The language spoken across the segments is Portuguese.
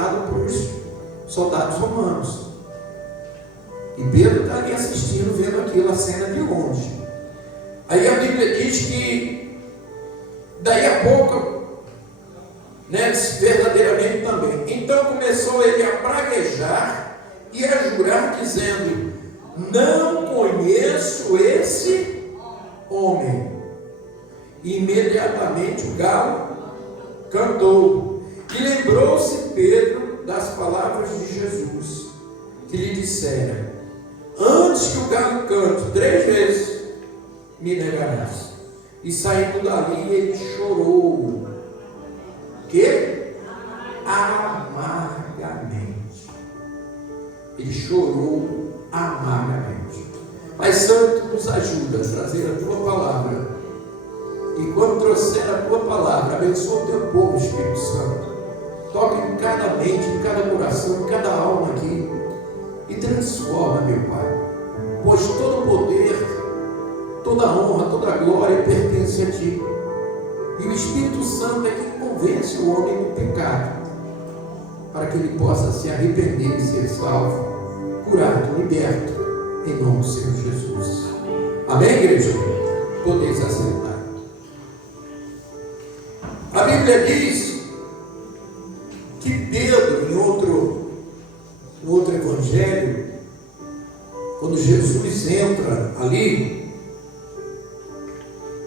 apresentado para os soldados romanos. E Pedro está ali assistindo, vendo aquilo, a cena de longe. Aí a Bíblia diz que daí a pouco, né, verdadeiramente também. Então começou ele a praguejar e a jurar, dizendo: não conheço esse homem. E imediatamente o galo cantou. E lembrou-se Pedro das palavras de Jesus, que lhe dissera: antes que o galo cante 3 vezes, me negarás. E saindo dali, ele chorou. Que? Amargamente. Ele chorou amargamente. Pai Santo, nos ajuda a trazer a tua palavra. E quando trouxer a tua palavra, abençoa o teu povo, Espírito Santo. Toque em cada mente, em cada coração, em cada alma aqui. E transforma, meu Pai. Pois todo o poder, toda a honra, toda a glória pertence a Ti. E o Espírito Santo é quem convence o homem do pecado, para que ele possa se arrepender e ser salvo, curado, liberto, em nome do Senhor Jesus. Amém, igreja? Podeis aceitar. A Bíblia diz que Pedro, em outro evangelho, quando Jesus entra ali,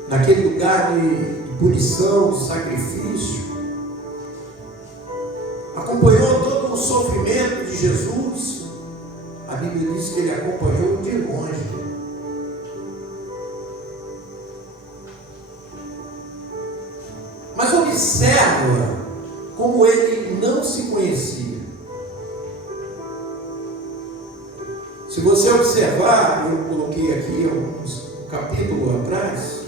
naquele lugar de punição, de sacrifício, acompanhou todo o sofrimento de Jesus. A Bíblia diz que ele acompanhou de longe. Mas observa como ele não se conhecia. Se você observar, eu coloquei aqui alguns capítulos atrás,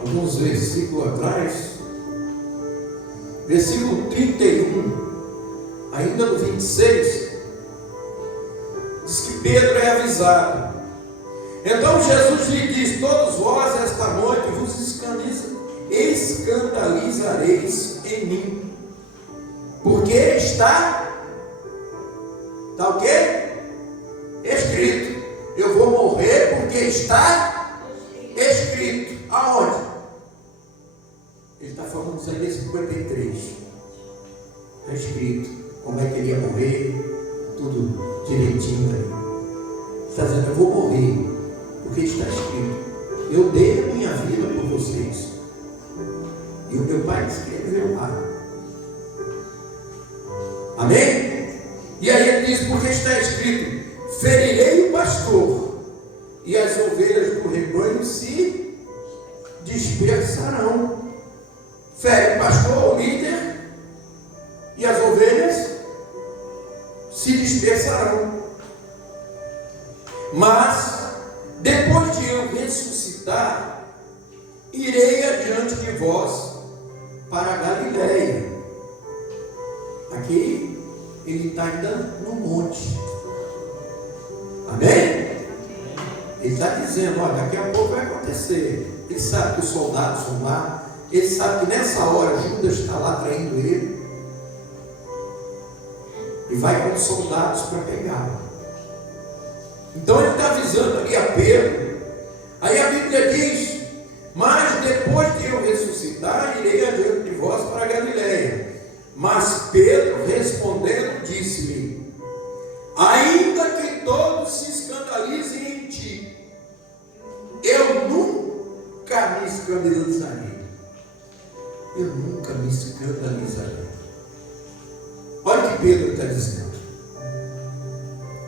alguns versículos atrás, versículo 31, ainda no 26, diz que Pedro é avisado. Então Jesus lhe diz: todos vós esta noite vos escandalizareis em mim, porque está o quê? Escrito. Eu vou morrer porque está escrito. Aonde? Ele está falando isso aí em 53. Está escrito como é que ele ia morrer, tudo direitinho ali. Está dizendo: eu vou morrer porque está escrito. Eu dei a minha vida por vocês. E o meu Pai escreveu lá. Amém? E aí ele diz: porque está escrito: ferirei o pastor, e as ovelhas do rebanho se dispersarão. Fere o pastor, o líder, e as ovelhas se dispersarão. Mas, depois de eu ressuscitar, irei adiante de vós para a Galileia. Aqui ele está ainda no monte. Amém? Ele está dizendo: olha, daqui a pouco vai acontecer. Ele sabe que os soldados vão lá. Ele sabe que nessa hora Judas está lá traindo ele. E vai com os soldados para pegá-lo. Então ele está avisando ali a Pedro. Aí a Bíblia diz: mas depois de eu ressuscitar, irei adiante de vós para a Galileia. Mas Pedro, respondendo, disse-lhe: ainda que todos se escandalizem em ti, eu nunca me escandalizarei. Eu nunca me escandalizarei. Olha o que Pedro está dizendo.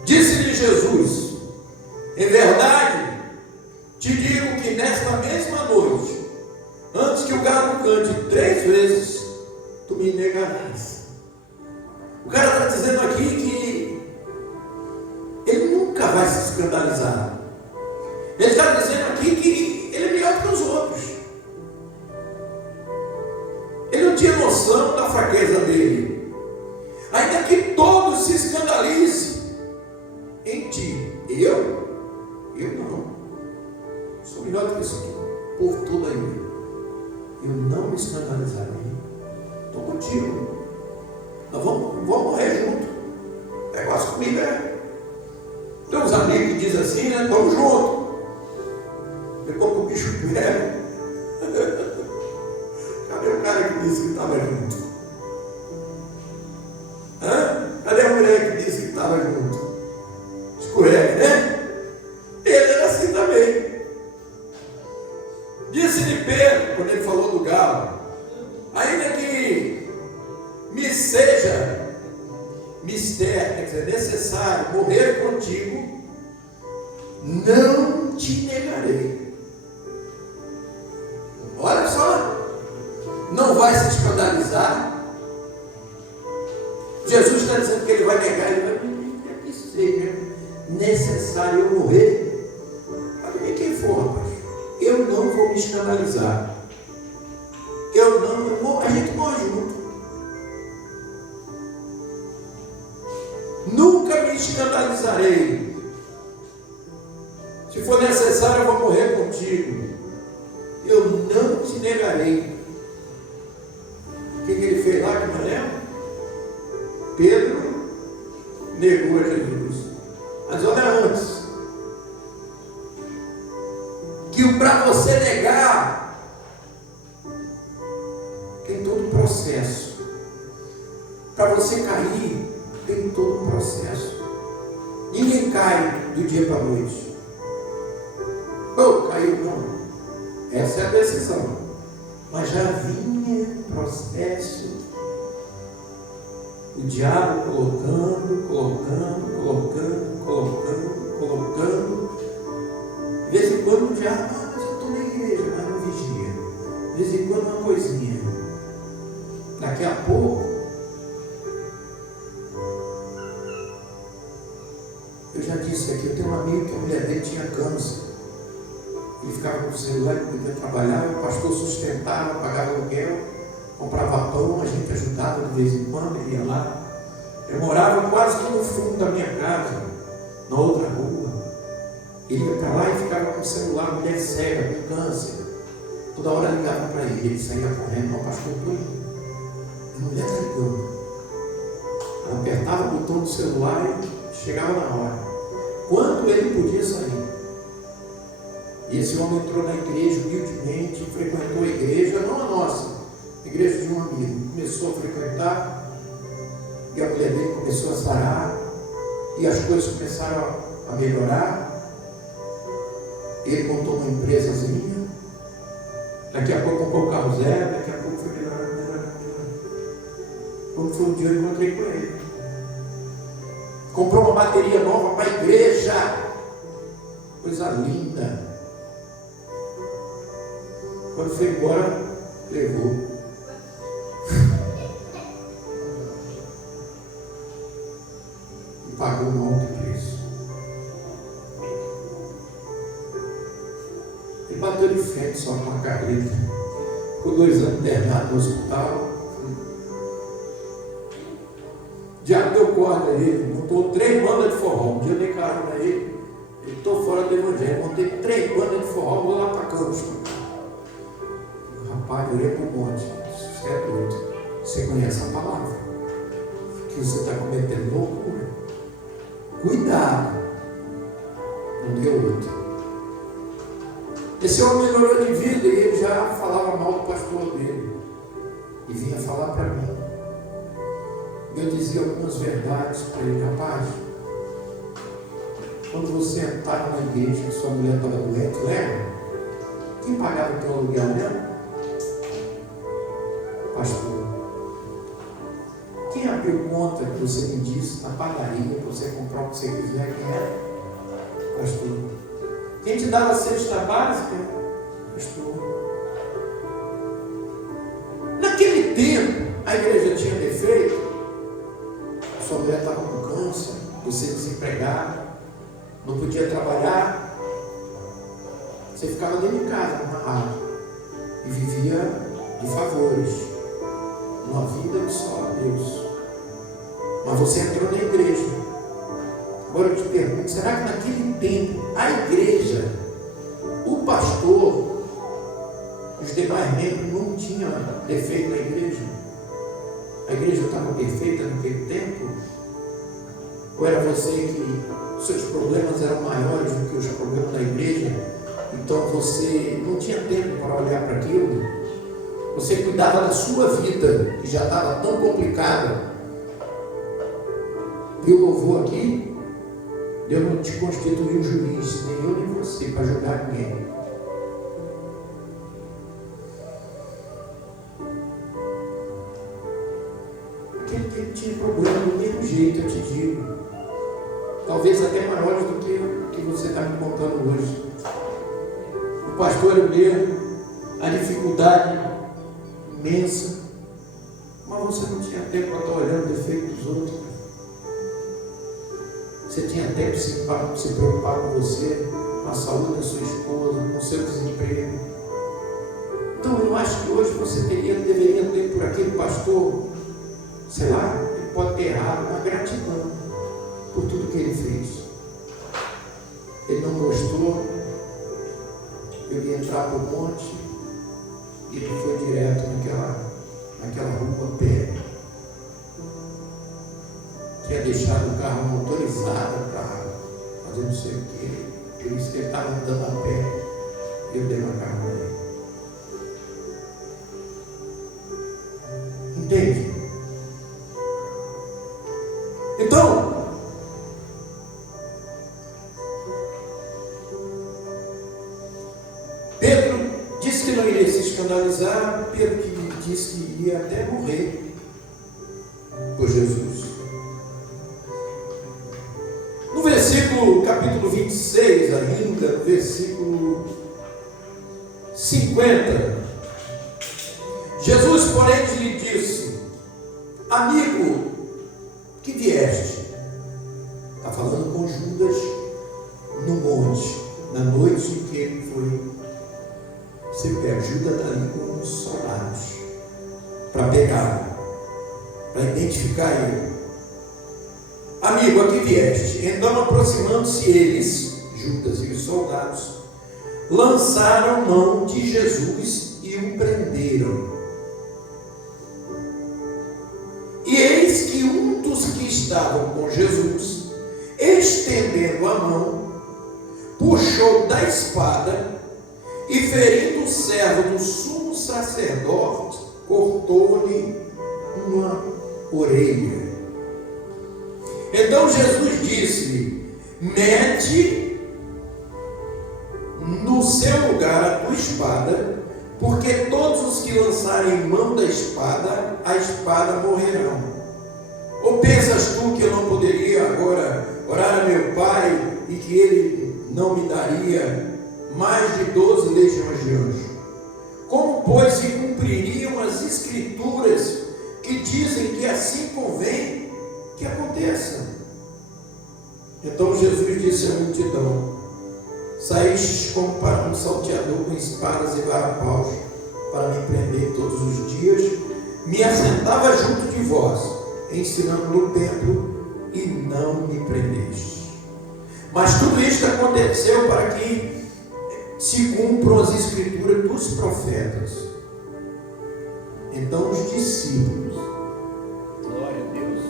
Disse-lhe Jesus: em verdade, te digo que nesta mesma noite, antes que o galo cante 3 vezes, tu me negarás. O cara está dizendo aqui que ele nunca vai se escandalizar. Ele está dizendo aqui que ele é melhor que os outros. Ele não tinha noção da fraqueza dele. Ainda que todos se escandalizem em ti, eu não. Sou melhor do que esse povo todo aí. Eu não me escandalizarei. Estou contigo. Nós vamos libera. Tem uns amigos que dizem assim, né? Estamos juntos. Depois que o bicho pega. Cadê o cara que disse que estava junto? Hã? Cadê a mulher que disse que estava junto? Escorrega, né? Ele era assim também. Disse-lhe Pedro, quando ele falou do galo, ainda que me seja mister, quer dizer, necessário morrer contigo, não te negarei. Olha só, não vai se escandalizar. Jesus está dizendo que ele vai negar, ele vai dizer que seja necessário eu morrer. Para quem for, rapaz, eu não vou me escandalizar. A gente morre junto. Nunca me escandalizarei. Se for necessário, eu vou morrer contigo. Eu não te negarei. O que ele fez lá, que não lembra? Pedro negou a Jesus. Mas olha antes. Que para você negar, tem todo um processo. Para você cair, tem todo um processo. Ninguém cai do dia para a noite. Caiu não. Essa é a decisão. Mas já vinha processo. O diabo colocando. De vez em quando o diabo, mas eu estou na igreja, mas não vigia. De vez em quando uma coisinha. Daqui a pouco, eu já disse aqui, eu tenho um amigo que a mulher dele tinha câncer. Ele ficava com o celular, ele podia trabalhar, o pastor sustentava, pagava aluguel, comprava pão, a gente ajudava de vez em quando, ele ia lá. Eu morava quase que no fundo da minha casa, na outra rua. Ele ia para lá e ficava com o celular, mulher cega, com câncer. Toda hora ligava para ele saía correndo, não, pastor, estou indo. A mulher está ligando. Ela apertava o botão do celular e chegava na hora. Quando ele podia sair. E esse homem entrou na igreja humildemente, frequentou a igreja, não a nossa, a igreja de um amigo. Começou a frequentar, e a mulher dele começou a sarar, e as coisas começaram a melhorar. Ele montou uma empresazinha, daqui a pouco comprou um carro zero, daqui a pouco foi melhorando. Quando foi um dia eu encontrei com ele. Comprou uma bateria nova para a igreja, coisa linda. Quando foi embora, levou. E pagou um alto preço. Ele bateu de frente só com a carreta. Ficou 2 anos internado no hospital. O diabo deu corda a ele. Montou 3 bandas de forró. Um dia eu dei carona a ele. Ele estou fora do evangelho. Montei 3 bandas de forró. Vou lá para Campos. Rapaz, eu olhei para o monte. Você é doido. Você conhece a palavra. Que você está cometendo loucura. Cuidado. Não deu outro. Esse homem melhorou de vida e ele já falava mal do pastor dele. E vinha falar para mim. Eu dizia algumas verdades para ele. Rapaz, quando você entrava na igreja que sua mulher estava doente, lembra? Quem pagava o teu aluguel mesmo? Pastor. Quem abriu conta que você me disse na padaria para você comprar o que você quiser? Quem era? Pastor. Quem te dava a cesta básica? Pastor. Naquele tempo, a igreja tinha defeito. Sua mulher estava com câncer, você desempregado, não podia trabalhar. Você ficava dentro de casa, amarrado, e vivia de favores, uma vida de só a Deus. Mas você entrou na igreja. Agora eu te pergunto, será que naquele tempo a igreja, o pastor, os demais membros não tinham defeito na igreja? A igreja estava perfeita naquele tempo? Ou era você que seus problemas eram maiores do que os problemas da igreja? Então você não tinha tempo para olhar para aquilo. Você cuidava da sua vida, que já estava tão complicada. E o louvor aqui, Deus não te constituiu juiz, nem eu nem você, para julgar ninguém. Aquele que tinha problema do mesmo jeito, eu te digo. Talvez até maiores do que o que você está me contando hoje. O pastor eu mesmo, a dificuldade imensa, mas você não tinha tempo para estar olhando o defeito dos outros. Você tinha tempo de se preocupar com você, com a saúde da sua esposa, com o seu desemprego. Então eu acho que hoje você deveria ter por aquele pastor, sei lá, ele pode ter errado, uma gratidão por tudo que ele fez. Ele não gostou, ele ia entrar para o monte e ele foi direto naquela rua a pé. Tinha deixado o carro motorizado para fazer não sei o que. Por isso que ele estava andando a pé. Eu dei uma carro nele. Entende? Então, Pedro disse que não iria se escandalizar. Pedro que disse que iria até morrer por Jesus. No versículo, capítulo 26 ainda, no versículo 50, Jesus, porém, lhe disse: amigo, que vieste? Está falando com Judas no monte, na noite em que ele foi ser pego. Judas está ali com os soldados para pegar, para identificar ele. Amigo, a que vieste? Então, aproximando-se eles, Judas e os soldados, lançaram mão de Jesus e o prenderam. E eis que um dos que estavam com Jesus, estendendo a mão, puxou da espada e, ferindo o servo do sumo sacerdote, cortou-lhe uma orelha. Então Jesus disse: mete no seu lugar a tua espada, porque todos os que lançarem mão da espada, a espada morrerão. Ou pensas tu que eu não poderia agora orar a meu Pai e que Ele não me daria mais de 12 legiões de anjos? Como, pois, se cumpririam as Escrituras que dizem que assim convém que aconteça? Então Jesus disse à multidão: saístes como para um salteador com espadas e varapaus para me prender todos os dias. Me assentava junto de vós, ensinando no templo, e não me prendeste. Mas tudo isto aconteceu para que se cumpram as Escrituras dos profetas. Então os discípulos, glória a Deus,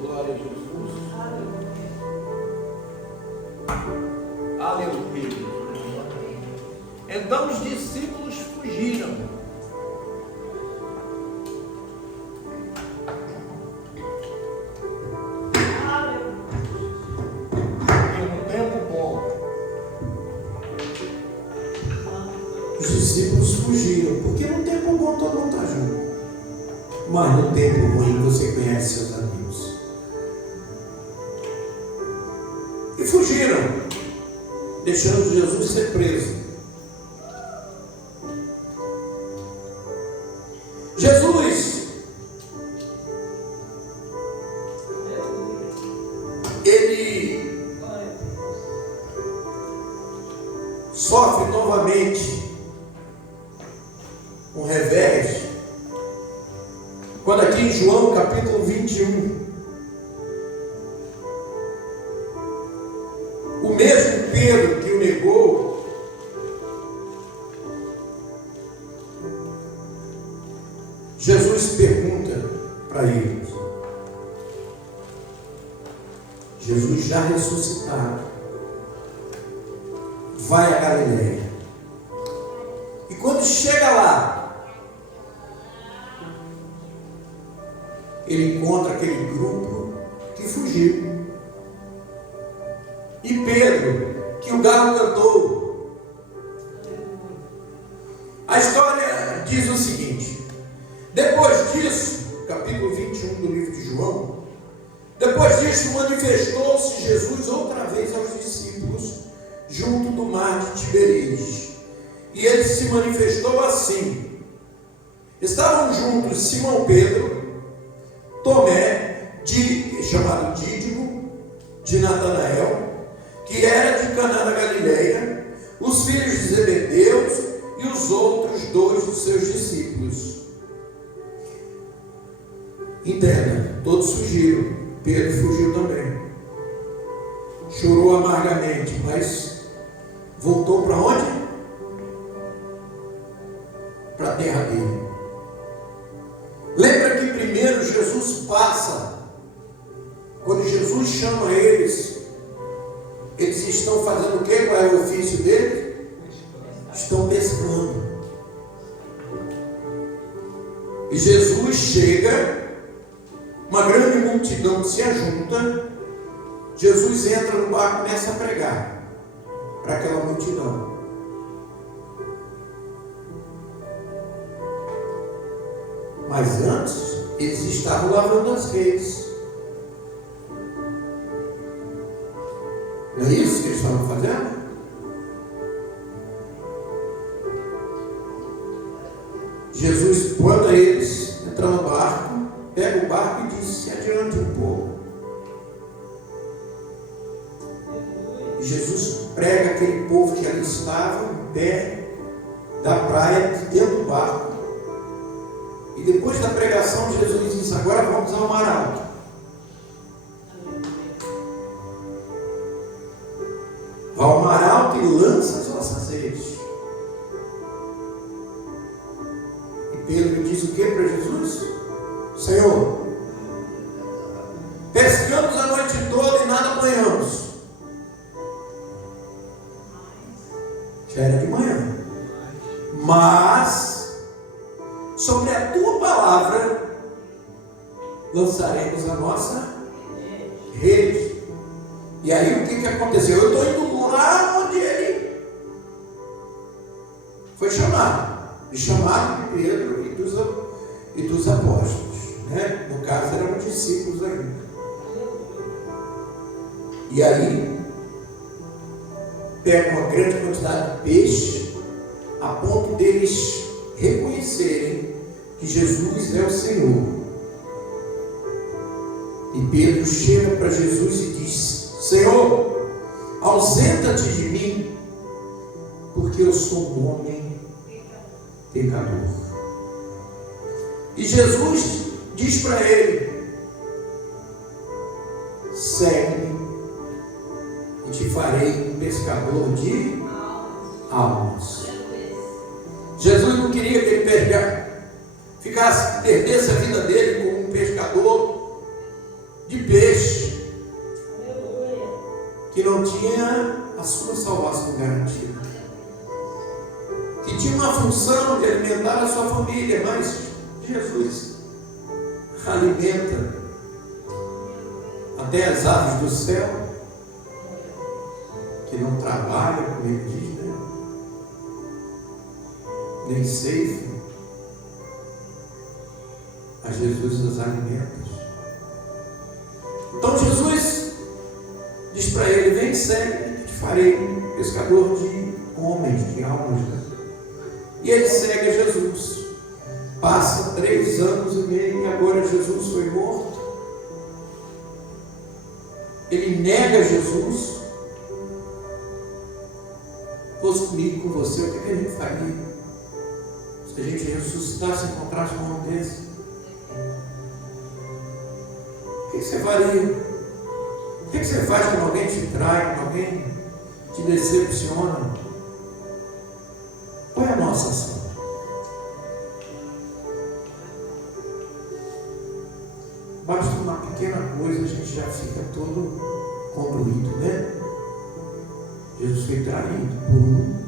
glória a Jesus, aleluia. Então os discípulos fugiram. Em um tempo bom, os discípulos fugiram, porque no tempo bom todo mundo está junto, mas no tempo ruim você conhece seus amigos. E fugiram, deixando Jesus ser preso. Jesus, ele sofre novamente um revés, quando aqui em João capítulo 21, o mesmo Pedro que o negou, Jesus pergunta para eles. Jesus já ressuscitado vai a Galileia. E quando chega lá, ele encontra aquele grupo que fugiu. E Pedro, que o galo cantou. A história diz o seguinte: depois disso, capítulo 21 do livro de João, depois disso manifestou-se Jesus outra vez aos discípulos junto do mar de Tiberíades. E ele se manifestou assim: estavam juntos Simão Pedro, Tomé, chamado Dídimo, de Natanael, que era de Caná da Galileia, os filhos de Zebedeus e os outros dois dos seus discípulos. Entenda, todos fugiram, Pedro fugiu também. Chorou amargamente, mas voltou para onde? Para a terra dele. Lembra que primeiro Jesus passa, quando Jesus chama eles estão fazendo o quê? Qual é o ofício deles? Estão pescando. E Jesus chega, uma grande multidão se ajunta, Jesus entra no barco e começa a pregar para aquela multidão. Mas antes, eles estavam lavando as redes. Não é isso que eles estavam fazendo? Jesus manda eles entrar no barco, pega o barco e diz: se adiante um pouco. E Jesus prega aquele povo que ali estava em pé da praia, dentro do barco. E depois da pregação, Jesus diz: agora vamos ao mar alto. Vá ao mar alto e lança as vossas redes. E Pedro diz o que para Jesus? Senhor, pescamos a noite toda e nada apanhamos. Já era de manhã. Mas sobre a tua palavra lançaremos a nossa rede. E aí o que aconteceu? Eu estou indo lá onde ele foi chamado. E chamado de Pedro e dos apóstolos, né? No caso eram discípulos ainda. E aí pega uma grande quantidade de peixe, a ponto deles reconhecerem que Jesus é o Senhor. E Pedro chega para Jesus e diz: Senhor, ausenta-te de mim, porque eu sou um homem pecador. E Jesus diz para ele: segue-me e te farei um pescador de almas. Jesus não queria que ele perdesse a vida dele como um pescador de peixe, que não tinha a sua salvação garantida, que tinha uma função de alimentar a sua família, mas Jesus alimenta até as aves do céu, que não trabalham, como ele diz, né? Nem ceifa, mas Jesus as alimenta. Então Jesus diz para ele: vem, segue-me, que te farei um pescador de homens, de almas. E ele segue a Jesus. Passa 3 anos e meio e agora Jesus foi morto. Ele nega Jesus. Fosse comigo, com você, o que a gente faria? Se a gente ressuscitasse e encontrasse um homem desse? O que você faria? O que você faz quando alguém te trai, quando alguém te decepciona? Qual é a nossa ação? basta uma pequena coisa, a gente já fica todo conduído, né? Jesus foi traído por um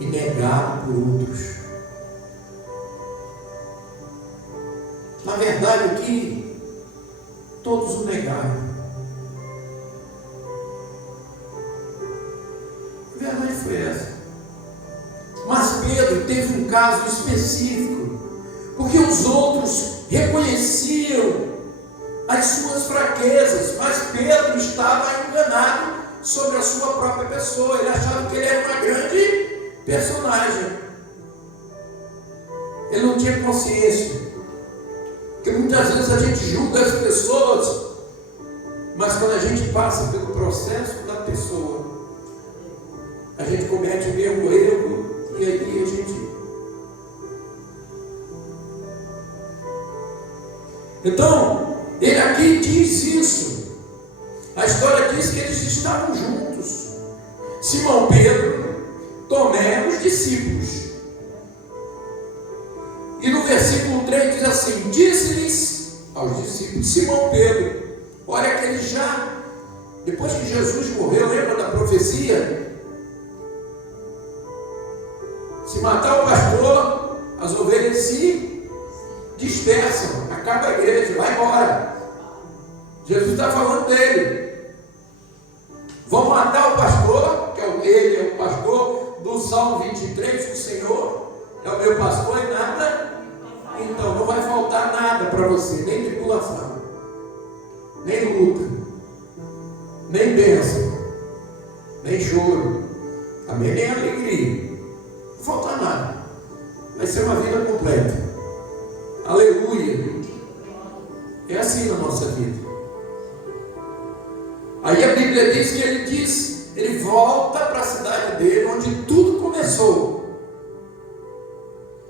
e negado por outros. Na verdade, aqui, todos o negaram. A verdade foi essa. Mas Pedro teve um caso específico, porque os outros reconheciam as suas fraquezas, mas Pedro estava enganado sobre a sua própria pessoa. Ele achava que ele era uma grande personagem. Ele não tinha consciência. Porque muitas vezes a gente julga as pessoas, mas quando a gente passa pelo processo da pessoa, a gente comete o mesmo erro e aí a gente... Então, ele aqui diz isso. A história diz que eles estavam juntos. Simão Pedro, Tomé, os discípulos. E no versículo 3 diz assim: disse-lhes aos discípulos, Simão Pedro, olha que ele já, depois que Jesus morreu, lembra da profecia? Se matar o pastor, as ovelhas se dispersam, acaba a igreja, vai embora. Jesus está falando dele. Vão matar o pastor, que ele é o pastor do Salmo 23, o Senhor é o meu pastor e nada. Então não vai faltar nada para você, nem tribulação, nem luta, nem bênção, nem choro, amém? Nem alegria. Não falta nada. Vai ser uma vida completa. Aleluia. É assim na nossa vida. Aí a Bíblia diz que ele volta para a cidade dele, onde tudo começou.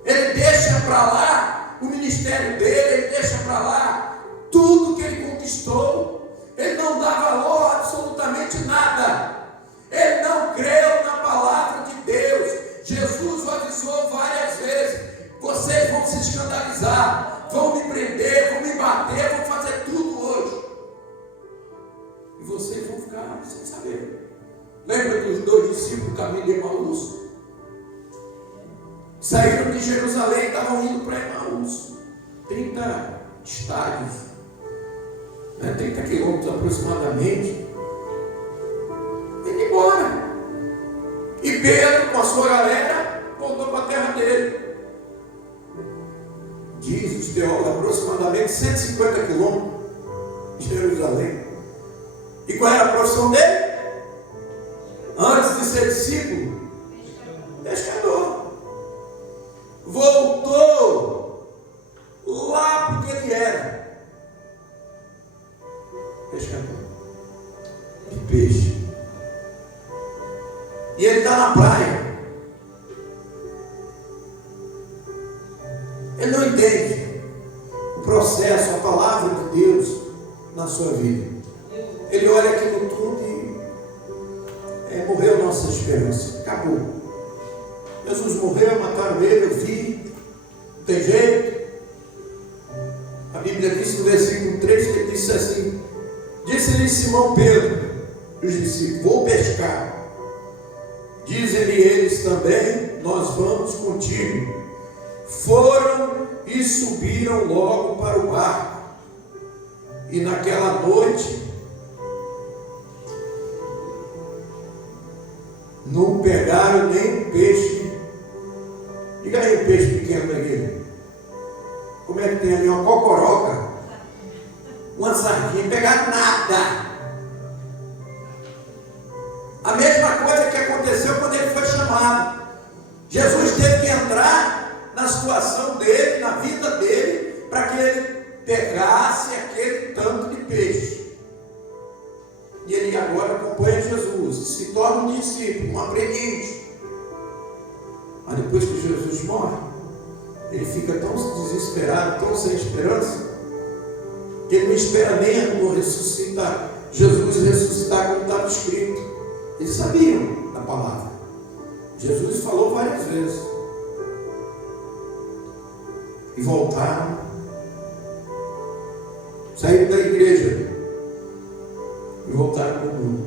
Ele deixa para lá o ministério dele, ele deixa para lá tudo que ele conquistou. Ele não dá valor a absolutamente nada. Ele não creu na palavra de Deus. Jesus o avisou várias vezes: vocês vão se escandalizar, vão me prender, vão me bater, vão fazer tudo hoje. E vocês vão ficar sem saber. Lembra dos 2 discípulos do caminho de Emaús? Saíram de Jerusalém e estavam indo para Emaús. 30 estádios, 30 quilômetros aproximadamente. Indo embora. E Pedro, com a sua galera, voltou para a terra dele. Diz os teólogos, aproximadamente 150 quilômetros de Jerusalém. E qual era a profissão dele? Antes de ser discípulo, pescador. Voltou lá porque ele era pescador de peixe. E ele está na praia. Ele não entende o processo, a palavra de Deus na sua vida. Ele olha aquilo tudo e morreu nossa esperança. Acabou. Jesus morreu, mataram ele, eu vi. Não tem jeito. A Bíblia diz no versículo 3 que ele disse assim: disse-lhe Simão Pedro, os discípulos, vou pescar. Dizem-lhe eles também, nós vamos contigo. Foram e subiram logo para o barco. E naquela noite não pegaram nem um peixe. Diga aí um peixe pequeno daquele. Como é que tem ali uma cocoroca, uma sardinha, não pegaram nada. A mesma coisa que aconteceu quando ele foi chamado. Jesus teve que entrar na situação dele, na vida dele, para que ele pegasse aquele tanto de peixe. E ele agora acompanha Jesus, se torna um discípulo, um aprendiz. Mas depois que Jesus morre, ele fica tão desesperado, tão sem esperança, que ele não espera nem ressuscitar. Jesus ressuscitar como estava escrito. Eles sabiam da palavra. Jesus falou várias vezes. E voltaram saíram da igreja e voltaram para o mundo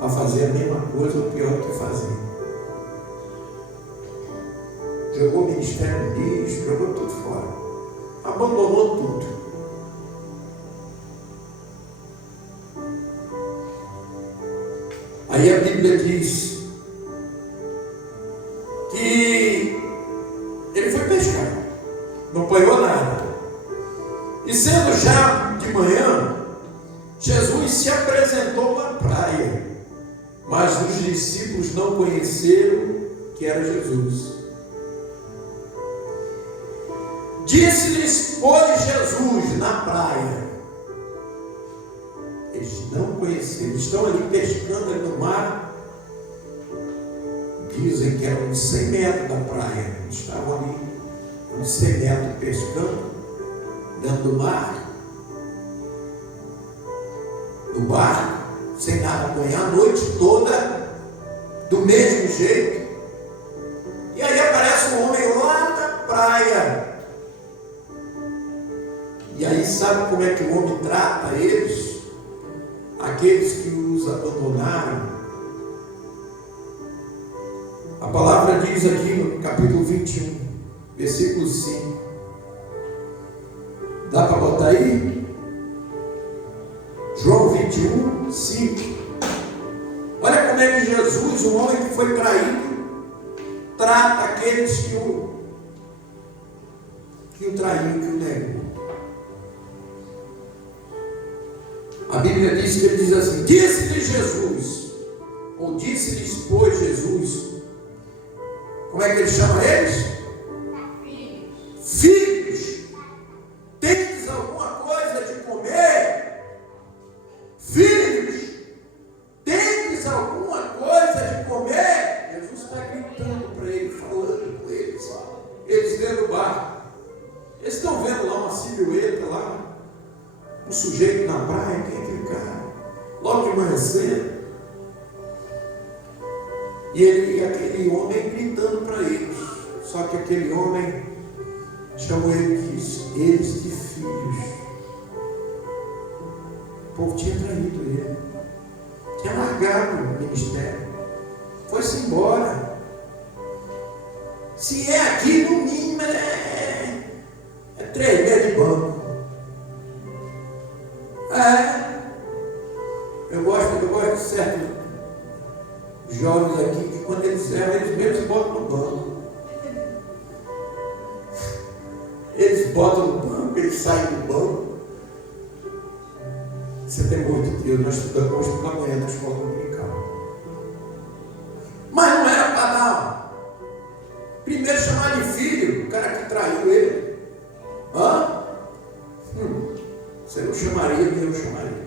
a fazer a mesma coisa ou pior do que fazer. Jogou o ministério no lixo, jogou tudo fora, abandonou tudo. Aí a Bíblia diz que ele foi pescar, não apanhou nada. E sendo já de manhã, Jesus se apresentou na praia, mas os discípulos não conheceram que era Jesus. Disse-lhes, pois, Jesus na praia. Eles não conheceram, estão ali pescando ali no mar. Dizem que eram uns 100 metros da praia. Estavam ali uns 100 metros pescando dentro do mar. No barco, sem nada apanhar, a noite toda, do mesmo jeito. E aí aparece um homem lá na praia. E aí sabe como é que o homem trata eles? Aqueles que os abandonaram. A palavra diz aqui no capítulo 21, versículo 5. Dá para botar aí? João 21, 5. Olha como é que Jesus, um homem que foi traído, trata aqueles que o traíram, que o negam. A Bíblia diz que ele diz assim: disse-lhes Jesus, ou disse-lhes, pois, Jesus. Como é que ele chama eles? Filhos. Tendes alguma coisa de comer? Filhos. Tendes alguma coisa de comer? Jesus está gritando para eles, falando com eles. Eles dentro do barco. Eles estão vendo lá uma silhueta lá. Um sujeito na praia, quem é aquele cara? Logo de manhã cedo. E aquele homem gritando para eles. Só que aquele homem chamou eles de filhos. O povo tinha traído ele. Tinha largado o ministério. Foi-se embora. Se é aqui, no mínimo é 3 meses de banco. Eu gosto de certos jovens aqui que quando eles erram, eles mesmos se botam no banco. Eles botam no banco, eles saem do banco. Você tem muito de Deus, nós estudamos hoje pela manhã na escola dominical. Mas não era para dar. Primeiro chamar de filho, o cara que traiu ele. Você não chamaria, nem eu chamaria.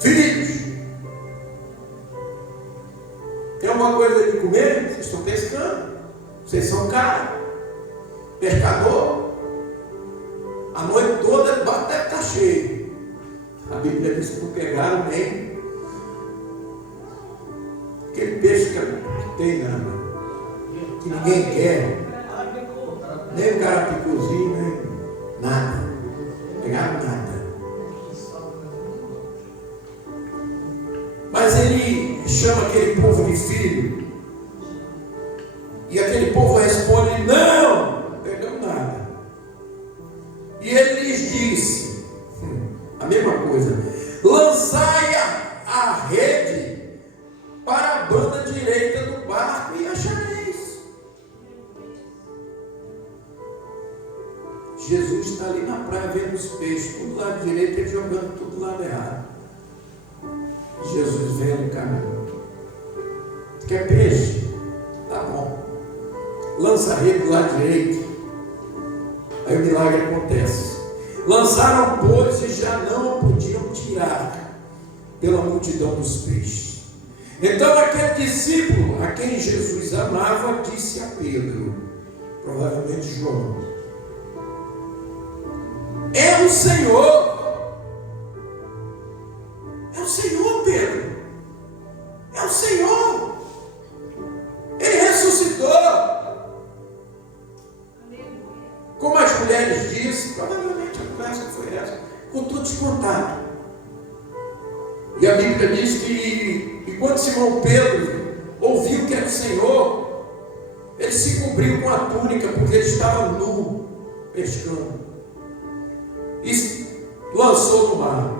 Filhos, tem alguma coisa de comer? Vocês estão pescando? Vocês são cara, pescador. A noite toda o barco deve estar cheio. A Bíblia diz que não pegaram nem aquele peixe que tem, que ninguém quer. Nem o carapicuzinho, nem nada. Não pegaram nada. Mas ele chama aquele povo de filho. E aquele povo responde: não, não pegamos nada. E ele lhes disse a mesma coisa: lançai a rede para a banda direita do barco e achareis. Jesus está ali na praia vendo os peixes, tudo do lado direito, ele jogando tudo do lado errado. Jesus veio no caminho. Quer peixe? Tá bom. Lança a rede do lado direito. Aí o milagre acontece. Lançaram, pois, e já não podiam tirar pela multidão dos peixes. Então aquele discípulo a quem Jesus amava disse a Pedro, provavelmente João: é o Senhor. É o Senhor, Pedro. É o Senhor. Ele ressuscitou. Como as mulheres dizem, provavelmente a conversa foi essa, contou descontado. E a Bíblia diz que quando Simão Pedro ouviu que era o Senhor, ele se cobriu com a túnica, porque ele estava nu, pescando, e lançou no mar.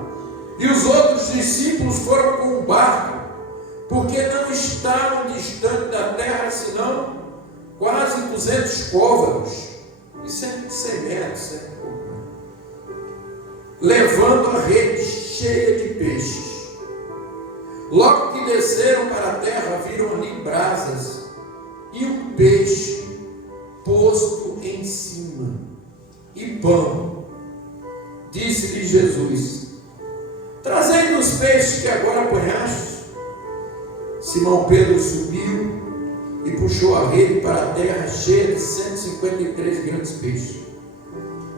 E os outros discípulos foram com o barco, porque não estavam distante da terra, senão quase 200 côvados, e 100 metros, levando a rede cheia de peixes. Logo que desceram para a terra, viram ali brasas e um peixe posto em cima, e pão. Disse-lhe Jesus: trazei-me os peixes que agora apanhaste. Simão Pedro subiu e puxou a rede para a terra, cheia de 153 grandes peixes.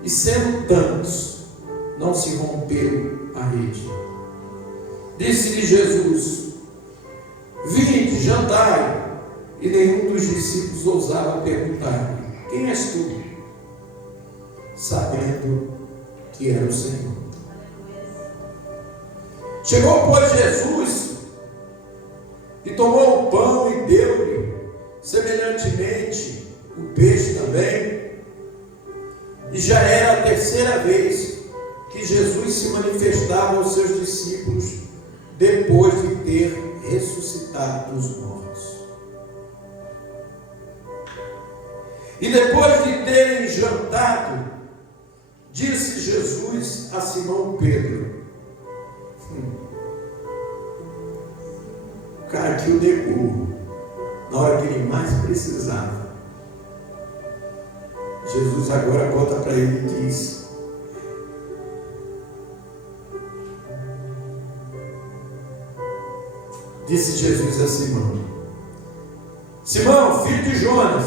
E sendo tantos, não se rompeu a rede. Disse-lhe Jesus: vinde, jantai. E nenhum dos discípulos ousava perguntar-lhe: quem és tu? Sabendo que era o Senhor. Chegou, pois, Jesus e tomou o pão e deu-lhe, semelhantemente o peixe também. E já era a terceira vez que Jesus se manifestava aos seus discípulos, depois de ter ressuscitado dos mortos. E depois de terem jantado, disse Jesus a Simão Pedro: o cara que o negou na hora que ele mais precisava. Jesus agora volta para ele e diz: disse Jesus a Simão: Simão, filho de Jonas,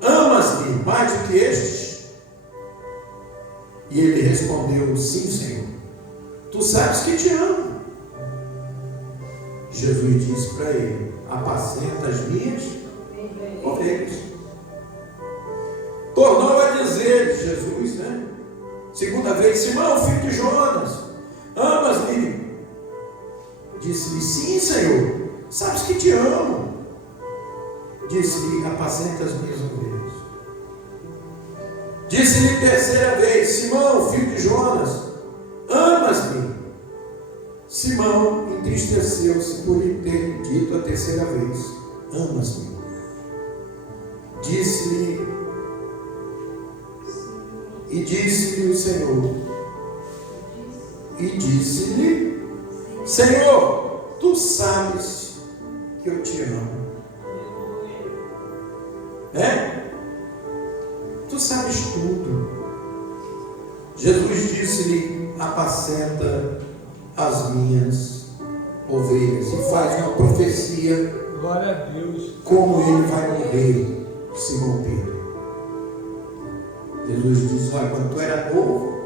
amas-me mais do que estes? E ele respondeu: sim, Senhor, tu sabes que te amo. Jesus disse para ele: apacenta as minhas ovelhas. Tornou a dizer Jesus, segunda vez: Simão, filho de Jonas, amas-me? Disse-lhe: sim, Senhor, sabes que te amo. Disse-lhe: apacenta as minhas ovelhas. Disse-lhe terceira vez: Simão, filho de Jonas, amas-me? Simão entristeceu-se por lhe ter dito a terceira vez: amas-me? Disse-lhe o Senhor, Senhor, tu sabes que eu te amo. Tu sabes tudo. Jesus disse-lhe: apacenta as minhas ovelhas. E faz uma profecia. Glória a Deus. Como ele vai morrer, Simão Pedro. Jesus diz: olha, quando tu era novo,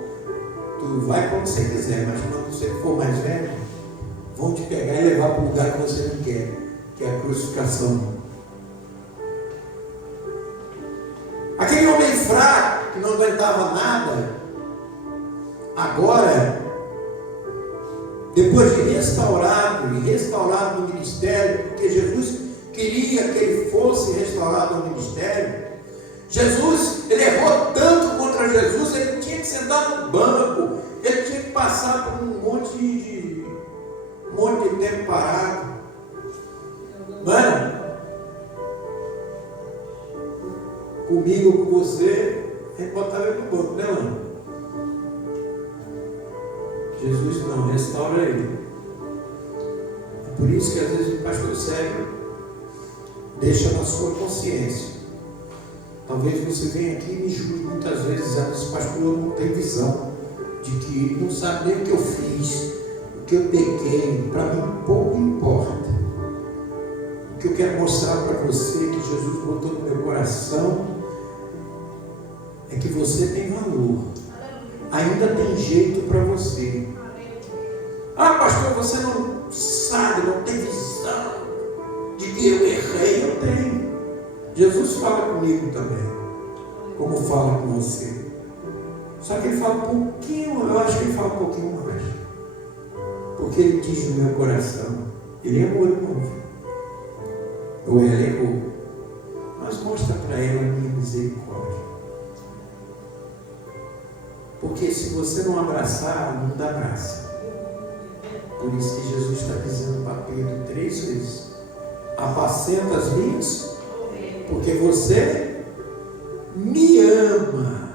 tu vai quando você quiser, mas quando você for mais velho, vão te pegar e levar para o lugar que você não quer, que é a crucificação. Aquele homem fraco, que não aguentava nada, agora, depois de restaurado no ministério, porque Jesus queria que ele fosse restaurado no ministério. Jesus, ele errou tanto contra Jesus, ele tinha que sentar no banco, ele tinha que passar por um monte de tempo parado. Mano, comigo, com você, a gente botava ele no banco, né, mano? Jesus não, restaura ele. É por isso que às vezes o pastor Sérgio deixa na sua consciência. Talvez você venha aqui e me julgue muitas vezes dizendo: esse pastor não tem visão, de que não sabe nem o que eu fiz, o que eu pequei. Para mim pouco importa. O que eu quero mostrar para você, que Jesus botou no meu coração, é que você tem valor. Ainda tem jeito para você. Ah, pastor, você não sabe, não tem visão de que eu errei. Eu tenho. Jesus fala comigo também. como fala com você. Só que ele fala um pouquinho, eu acho que ele fala um pouquinho mais. Porque ele diz no meu coração, ele errou de novo. Ou ela errou. Mas mostra para ela a minha misericórdia. Porque se você não abraçar, não dá graça. Por isso que Jesus está dizendo para Pedro 3 vezes: apacenta as minhas, porque você me ama.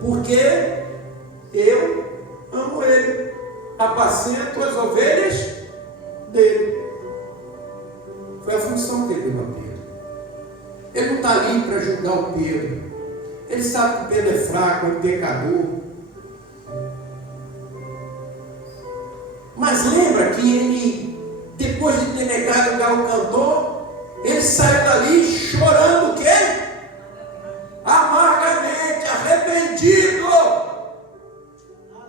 Porque eu amo ele. Apacento as ovelhas dele. Foi a função que ele deu a Pedro. Ele não está ali para julgar o Pedro. Ele sabe que o Pedro é fraco, é pecador. Mas lembra que ele, depois de ter negado o galo cantor, ele saiu dali chorando o quê? Amargamente, arrependido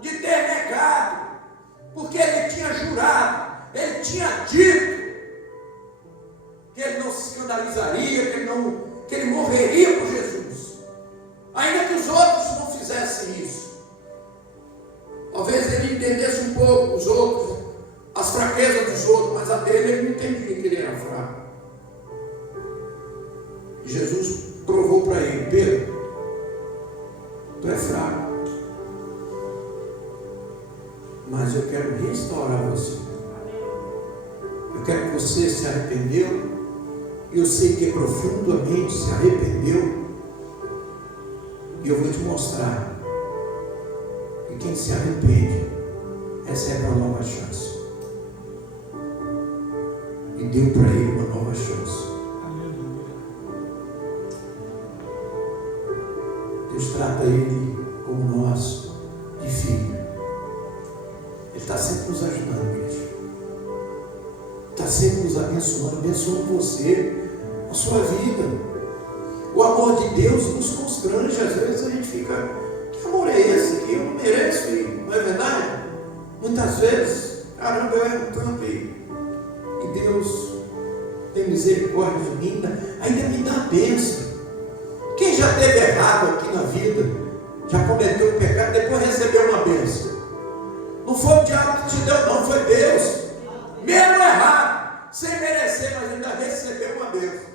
de ter negado. Porque ele tinha jurado, ele tinha dito que ele não se escandalizaria, que ele morreria por Jesus. Ainda que os outros não fizessem isso. Talvez ele entendesse um pouco os outros, as fraquezas dos outros, mas a dele ele não entendia que ele era fraco. E Jesus provou para ele: Pedro, tu é fraco, mas eu quero restaurar você. Eu quero que você se arrependeu. Eu sei que profundamente se arrependeu. E eu vou te mostrar que quem se arrepende recebe uma nova chance. E deu para ele uma nova chance. Deus trata ele como nós, de filho. Ele está sempre nos ajudando, igreja. Está sempre nos abençoando você, a sua vida. O amor de Deus nos constrange. Às vezes a gente fica: que amor é esse? Que eu não mereço, não é verdade? Muitas vezes, caramba, eu erro tanto e Deus tem misericórdia de mim, ainda me dá a bênção. Quem já teve errado aqui na vida, já cometeu um pecado, depois recebeu uma bênção? Não foi o diabo que te deu, não, foi Deus. Mesmo errado, sem merecer, mas ainda recebeu uma bênção.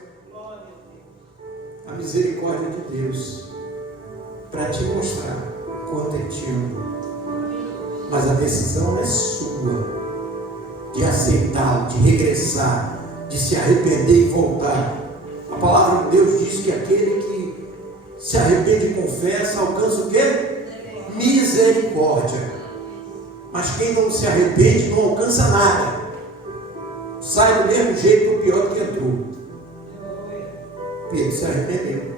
A misericórdia de Deus, para te mostrar quanto Ele te ama. Mas a decisão é sua, de aceitá-lo, de regressar, de se arrepender e voltar. A palavra de Deus diz que aquele que se arrepende e confessa, alcança o quê? Misericórdia. Mas quem não se arrepende não alcança nada. Sai do mesmo jeito, pior do que entrou. Pedro se arrependeu.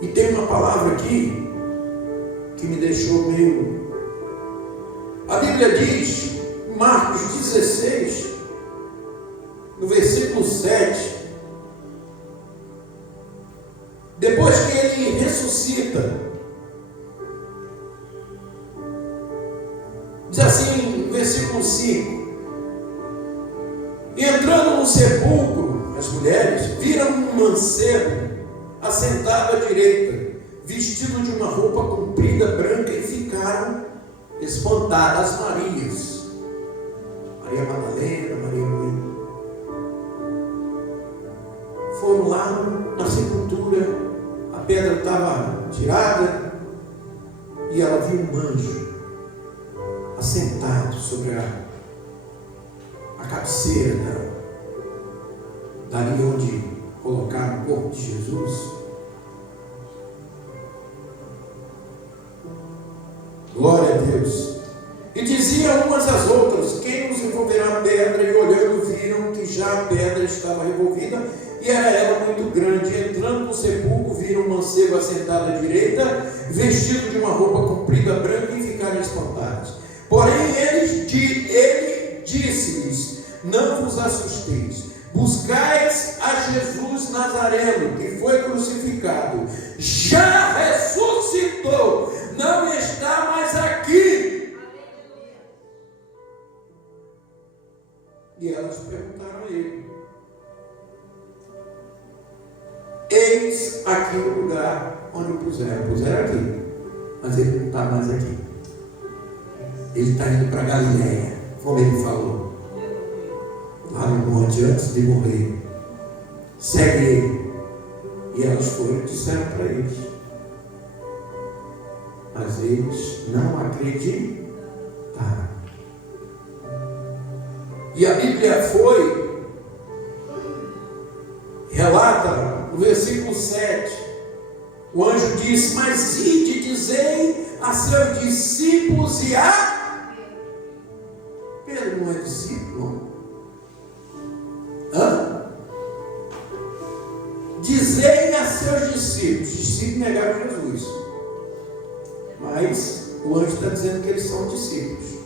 E tem uma palavra aqui que me deixou meio... A Bíblia diz, em Marcos 16, no versículo 7, depois que ele ressuscita, diz assim, versículo 5: entrando no sepulcro, as mulheres viram um mancebo assentado à direita, vestido de uma roupa comprida branca, e ficaram espantadas. As Marias, Maria Madalena, Maria Moina, foram lá na sepultura, a pedra estava tirada e ela viu um anjo assentado sobre a cabeceira dali onde colocaram o corpo de Jesus. Glória a Deus. E diziam umas às outras: quem nos envolverá a pedra? E olhando viram que já a pedra estava revolvida e era ela muito grande. Entrando no sepulcro, viram um mancebo assentado à direita, vestido de uma roupa comprida branca, e ficaram espantados. Porém ele disse-lhes: não vos assusteis, buscais a Jesus Nazareno, que foi crucificado. Já ressuscitou, não está mais aqui. E elas perguntaram a ele: eis aqui o lugar onde o puseram. Puseram aqui, mas ele não está mais aqui. Ele está indo para Galiléia, como ele falou, lá no monte antes de morrer. Segue ele. E elas foram e disseram para eles. Mas eles não acreditaram. E a Bíblia relata no versículo 7, o anjo disse: mas ide, dizei a seus discípulos e a Pedro não é discípulo? Dizei a seus discípulos. Os discípulos negaram Jesus, mas o anjo está dizendo que eles são discípulos.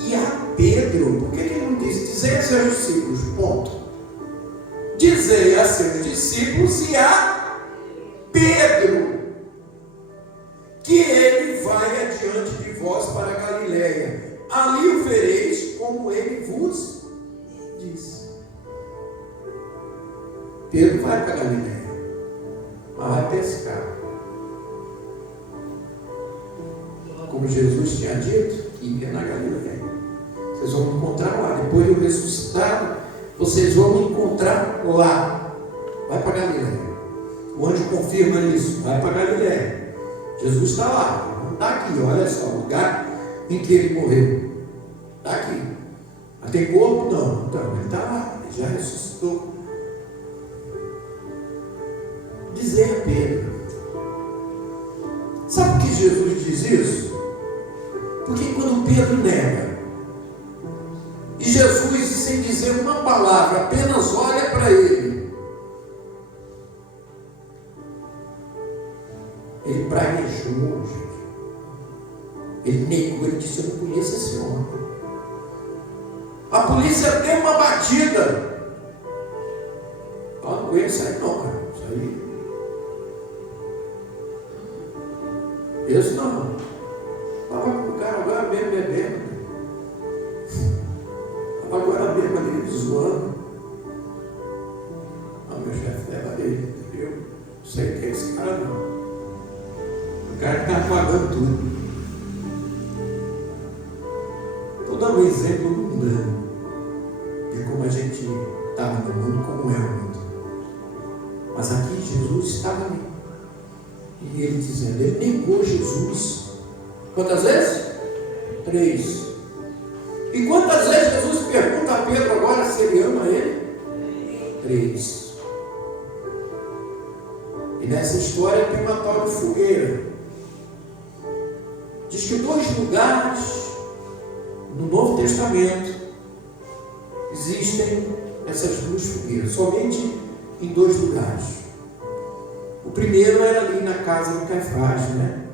E a Pedro, por que ele não disse dizei a seus discípulos? Ponto. Dizei a seus discípulos e a Pedro que ele vai adiante de vós para Galiléia. Ali o vereis como ele vos disse. Pedro vai para Galiléia, mas vai pescar. Como Jesus tinha dito, que ia na Galiléia. Vocês vão me encontrar lá. Depois do ressuscitado, vocês vão me encontrar lá. Vai para Galiléia. O anjo confirma isso. Vai para Galiléia. Jesus está lá. Não está aqui. Olha só, o lugar em que ele morreu. Está aqui. Mas tem corpo? Não. Então, ele está lá. Ele já ressuscitou. Dizer a Pedro. Sabe por que Jesus diz isso? Porque quando Pedro nega, e Jesus, sem dizer uma palavra, apenas olha para ele, ele praguejou, gente. Ele negou, ele disse: eu não conheço esse homem. A polícia tem uma batida. Eu não conheço aí não, cara. Isso aí. Esse não. Estava com o cara agora mesmo bebendo. Estava agora mesmo ali zoando. Ah, meu chefe leva ele. Eu sei que é esse cara não. O cara está apagando tudo. Estou dando um exemplo mundano de como a gente estava no mundo, como é o mundo. Mas aqui Jesus estava ali. E ele dizendo, ele negou Jesus. Quantas vezes? 3. E quantas vezes Jesus pergunta a Pedro agora se ele ama ele? 3. E nessa história tem uma tal de fogueira. Diz que 2 lugares no Novo Testamento existem essas 2 fogueiras, somente em 2 lugares. O primeiro era ali na casa de Caifás, né?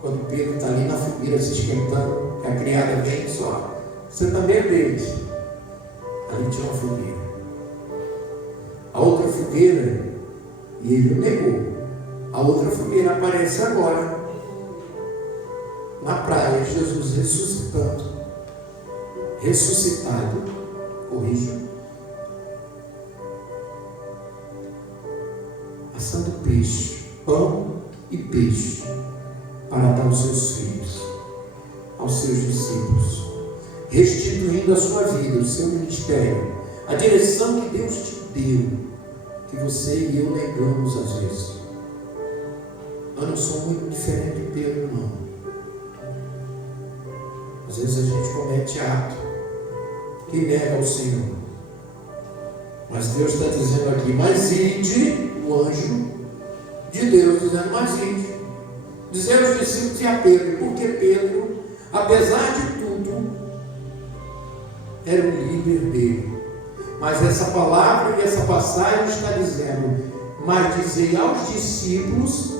Quando Pedro está ali na fogueira se esquentando, a criada vem só. Você também é deles. Ali tinha uma fogueira. A outra fogueira, e ele negou. A outra fogueira aparece agora, na praia, Jesus ressuscitado, corrija, assando peixe, pão e peixe, para dar aos seus filhos, aos seus discípulos, restituindo a sua vida, o seu ministério, a direção que Deus te deu, que você e eu negamos às vezes. Eu não sou muito diferente de Pedro, não. Às vezes a gente comete ato que nega ao Senhor. Mas Deus está dizendo aqui, mas ide, o anjo de Deus dizendo, mas ide. Dizer aos discípulos e a Pedro, porque Pedro, apesar de tudo, era o líder dele. Mas essa palavra e essa passagem está dizendo, mas dizei aos discípulos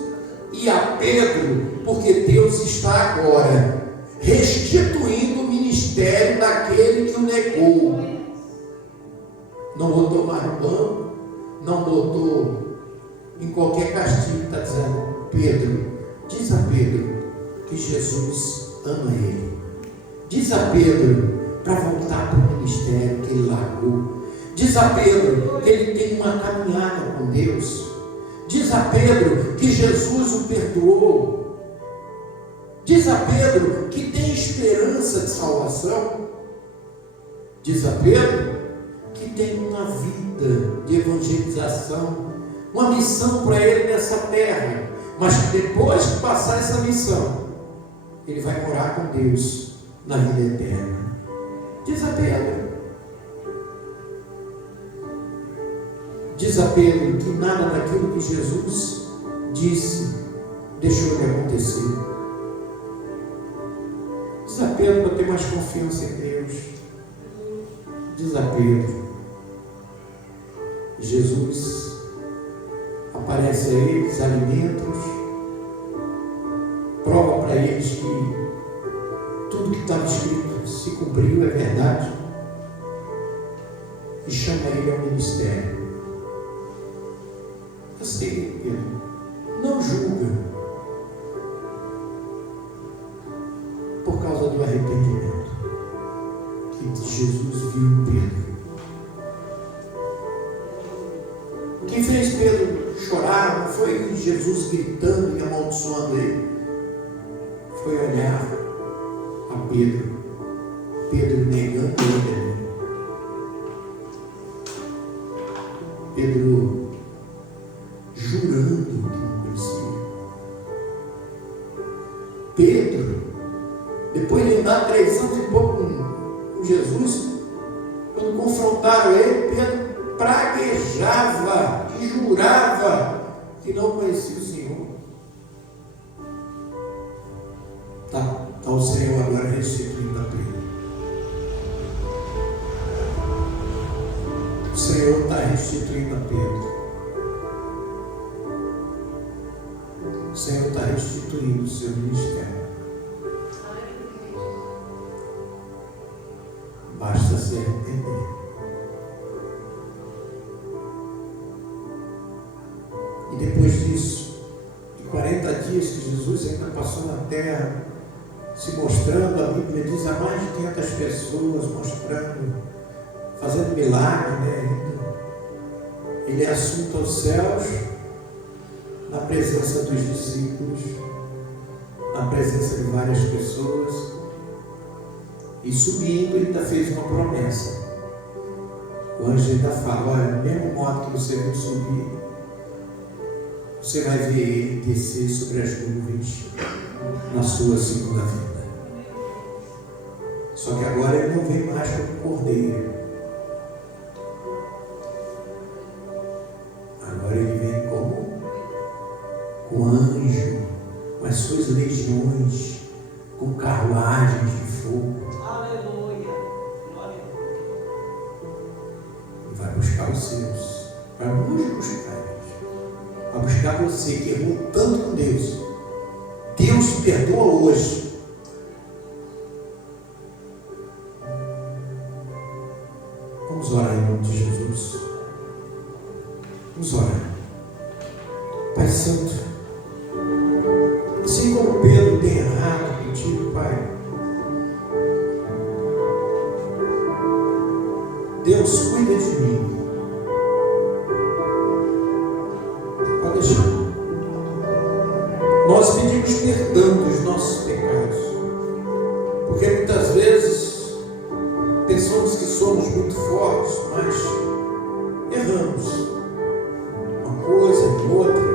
e a Pedro, porque Deus está agora restituindo o ministério daquele que o negou. Não botou mais no banco, não botou em qualquer castigo, está dizendo, Pedro, diz a Pedro que Jesus ama ele. Diz a Pedro para voltar para o ministério que ele largou. Diz a Pedro que ele tem uma a Pedro que Jesus o perdoou. Diz a Pedro que tem esperança de salvação. Diz a Pedro que tem uma vida de evangelização, uma missão para ele nessa terra, mas que depois de passar essa missão, ele vai morar com Deus na vida eterna. Diz a Pedro. Diz a Pedro que nada daquilo que Jesus disse deixou de acontecer. Diz a Pedro para ter mais confiança em Deus. Diz a Pedro, Jesus aparece a eles, alimenta-os, prova para eles que tudo que estava escrito se cumpriu, é verdade, e chama ele ao ministério. Eu sei, Pedro, não julga por causa do arrependimento que Jesus viu em Pedro. O que fez Pedro chorar não foi Jesus gritando e amaldiçoando ele, foi olhar a Pedro negando ele, Pedro jurando que não conhecia. Pedro, depois de andar 3 anos e pouco com Jesus, quando confrontaram ele, Pedro praguejava e jurava que não conhecia o Senhor. Está o Senhor agora restituindo a Pedro. O Senhor está restituindo a Pedro. O Senhor está restituindo o seu ministério. Basta se arrepender. E depois disso, de 40 dias que Jesus ainda passou na terra, se mostrando, a Bíblia diz, a mais de 500 pessoas, mostrando, fazendo milagre, né? Ele é assunto aos céus, na presença dos discípulos, na presença de várias pessoas, e subindo, ele ainda fez uma promessa. O anjo ainda fala, olha, do mesmo modo que você viu subir, você vai ver ele descer sobre as nuvens na sua segunda vinda. Só que agora ele não vem mais como cordeiro. Agora ele vem como com anjo, com as suas legiões, com carruagens de fogo. Aleluia. E vai buscar os seus, vai nos buscar. Vai buscar você que errou tanto com Deus. Deus te perdoa hoje. Vamos orar em nome de Jesus. Vamos orar. Pai Santo, assim como Pedro tem errado contigo, Pai, Deus cuida de mim. Pode deixar. Nós pedimos perdão dos nossos pecados, porque muitas vezes pensamos que somos muito fortes, mas erramos uma coisa e outra.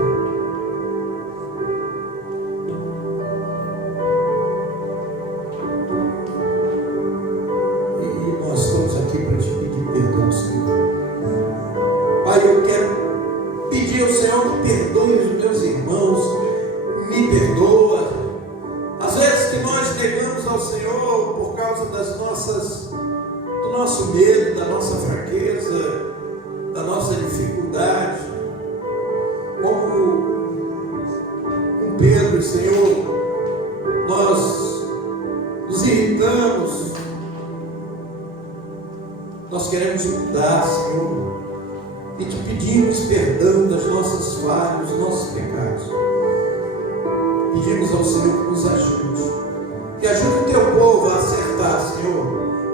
E nós estamos aqui para te pedir perdão, Senhor. Pai, eu quero pedir ao Senhor que perdoe os meus irmãos, me perdoa. Às vezes que nós negamos ao Senhor por causa do nosso medo, da nossa fraqueza, da nossa dificuldade. Como com Pedro, Senhor, nós nos irritamos. Nós queremos mudar, Senhor, e te pedimos perdão das nossas falhas, dos nossos pecados. Pedimos ao Senhor que nos ajude, que ajude o teu povo a acertar, Senhor,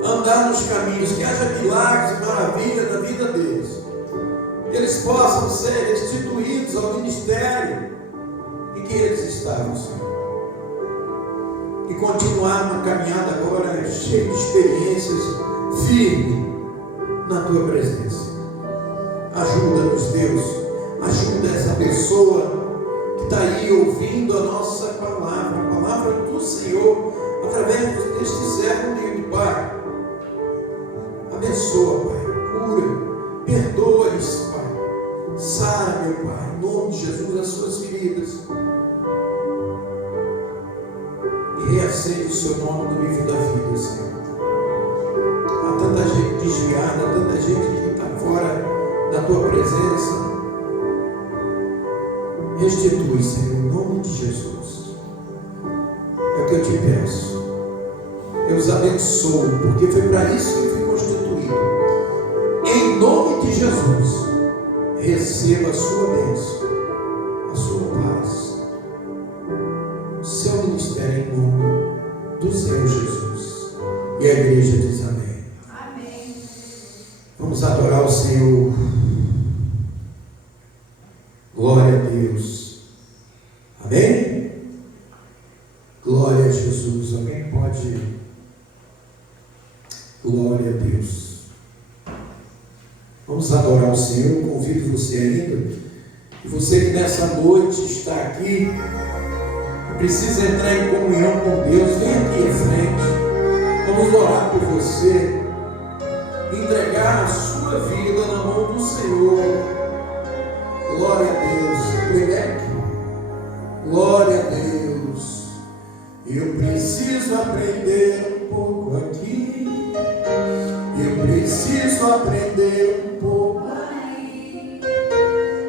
a andar nos caminhos, que haja milagres e maravilhas na vida deles. eles possam ser restituídos ao ministério em que eles estavam, Senhor. E continuar uma caminhada agora cheia de experiências, firme na Tua presença. Ajuda-nos, Deus. Ajuda essa pessoa que está aí ouvindo a nossa palavra, a palavra do Senhor, através deste servo lindo, Pai. Abençoa, Pai. Cura, perdoa-lhes, Pai. Sara, meu Pai, em nome de Jesus, as suas feridas. E reacende o seu nome no livro da vida, Senhor. Há tanta gente desviada, tanta gente que está fora da Tua presença. Restitui, Senhor, em nome de Jesus. É o que eu te peço. Eu os abençoo, porque foi para isso que fui constituído. Em nome de Jesus, receba a sua bênção, a sua paz, o seu ministério em nome do Senhor Jesus. E a igreja diz amém. Amém. Vamos adorar o Senhor. Glória a Deus. Amém? Glória a Jesus. Alguém pode? Glória a Deus. Vamos adorar o Senhor. Eu convido você ainda. E você que nessa noite está aqui e precisa entrar em comunhão com Deus, vem aqui à frente. Vamos orar por você. Entregar a sua vida na mão do Senhor. Glória a Deus. Leque. Glória a Deus. Eu preciso aprender um pouco aqui. Eu preciso aprender um pouco aí.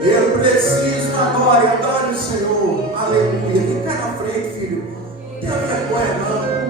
Eu preciso agora. Adore o Senhor. Aleluia. Vem cá na frente, filho. Não tenha vergonha não.